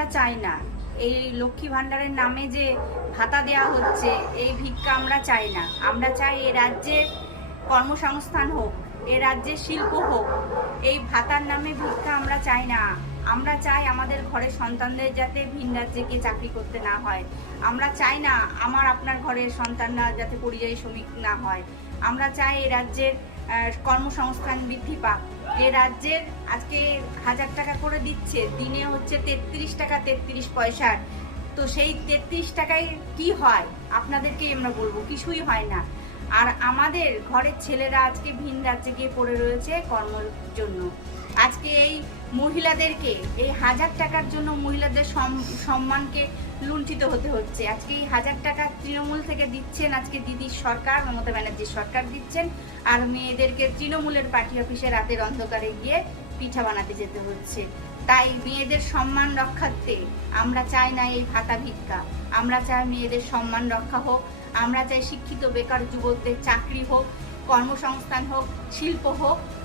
আমরা চাই না। এই লক্ষ্মী ভাণ্ডারের নামে যে ভাতা দেওয়া হচ্ছে, এই ভিক্ষা আমরা চাই না। আমরা চাই এ রাজ্যে কর্মসংস্থান হোক, এ রাজ্যে শিল্প হোক, এই ভাতার নামে ভিক্ষা আমরা চাই না। আমরা চাই আমাদের ঘরের সন্তানদের যাতে ভিন রাজ্যে চাকরি করতে না হয়। আমরা চাই না আমার আপনার ঘরের সন্তানরা যাতে পরিযায়ী শ্রমিক না হয়। আমরা চাই এই রাজ্যের কর্মসংস্থান বৃদ্ধি পাক। এ রাজ্যের আজকে হাজার টাকা করে দিচ্ছে, দিনে হচ্ছে তেত্রিশ টাকা তেত্রিশ পয়সার তো সেই তেত্রিশ টাকায় কি হয়? আপনাদেরকে আমরা বলব, কিছুই হয় না। আর আমাদের ঘরের ছেলেরা আজকে ভিন রাজ্যে গিয়ে পড়ে রয়েছে কর্মর জন্য। আজকে এই মহিলাদেরকে, এই হাজার টাকার জন্য মহিলাদের সম্মানকে লুণ্ঠিত হতে হচ্ছে। আজকে এই হাজার টাকা তৃণমূল থেকে দিচ্ছেন আজকে দিদির সরকার, মমতা ব্যানার্জির সরকার দিচ্ছেন। আর মেয়েদেরকে তৃণমূলের পার্টি অফিসে রাতের অন্ধকারে গিয়ে পিঠা বানাতে যেতে হচ্ছে। তাই মেয়েদের সম্মান রক্ষার্থে আমরা চাই না এই ভাতা ভিক্ষা। আমরা চাই মেয়েদের সম্মান রক্ষা হোক। আমরা চাই শিক্ষিত, বেকার যুবকদের চাকরি হোক, কর্মসংস্থান হোক, শিল্প হোক।